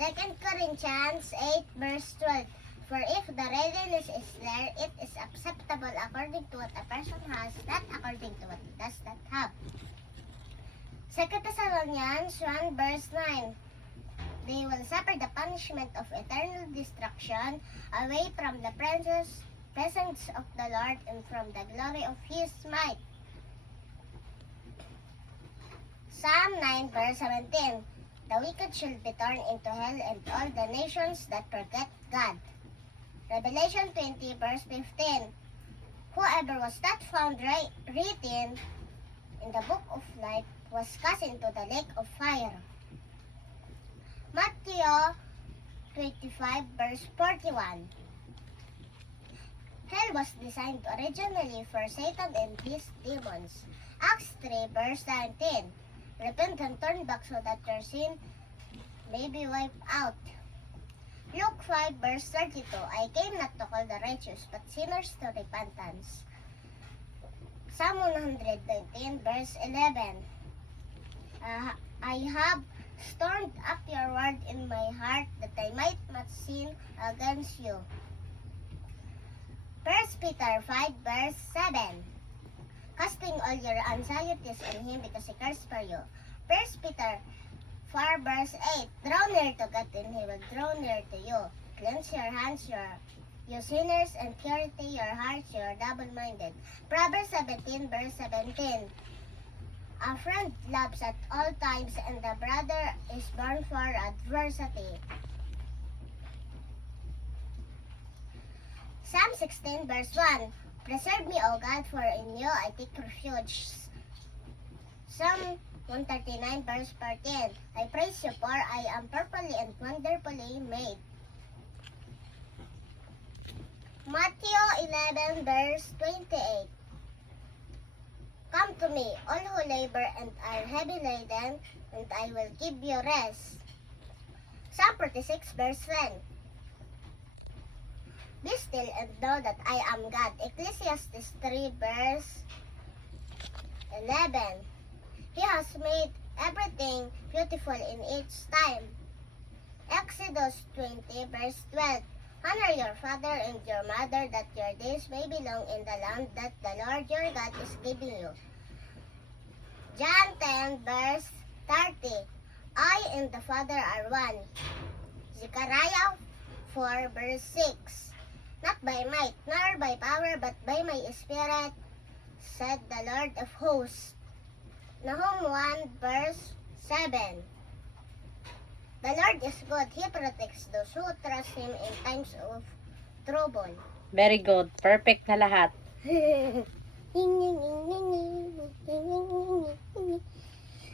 2 Corinthians 8 verse 12. For if the readiness is there, it is acceptable according to what a person has, not according to what he does not have. 2 Thessalonians 1 verse 9. They will suffer the punishment of eternal destruction away from the presence, presence of the Lord and from the glory of His might. Psalm 9 verse 17. The wicked shall be turned into hell and all the nations that forget God. Revelation 20 verse 15. Whoever was not found ri- written in the book of life was cast into the lake of fire. Matthew 25 verse 41. Hell was designed originally for Satan and his demons. Acts 3 verse 19. Repent and turn back so that your sin may be wiped out. Luke 5 verse 32. I came not to call the righteous but sinners to repentance. Psalm 119 verse 11. Uh, I have stored up your word in my heart that I might not sin against you. 1 Peter 5 verse 7. Casting all your anxieties on him because he cares for you. 1 Peter 4 verse 8. Draw near to God and he will draw near to you. Cleanse your hands, your you sinners, and purity your hearts, you are double-minded. Proverbs 17 verse 17. A friend loves at all times, and the brother is born for adversity. Psalm 16 verse 1. Preserve me, O God, for in you I take refuge. Psalm 139 verse 14. I praise you, for I am purposely and wonderfully made. Matthew 11 verse 28. Come to me, all who labor and are heavy laden, and I will give you rest. Psalm 46 verse 10. Be still and know that I am God. Ecclesiastes 3 verse 11. He has made everything beautiful in its time. Exodus 20 verse 12. Honor your father and your mother that your days may be long in the land that the Lord your God is giving you. John 10 verse 30. I and the Father are one. Zechariah 4 verse 6. Not by might, nor by power, but by my spirit, said the Lord of hosts. Nahum 1 verse 7. The Lord is good. He protects those who trust Him in times of trouble. Very good. Perfect na lahat.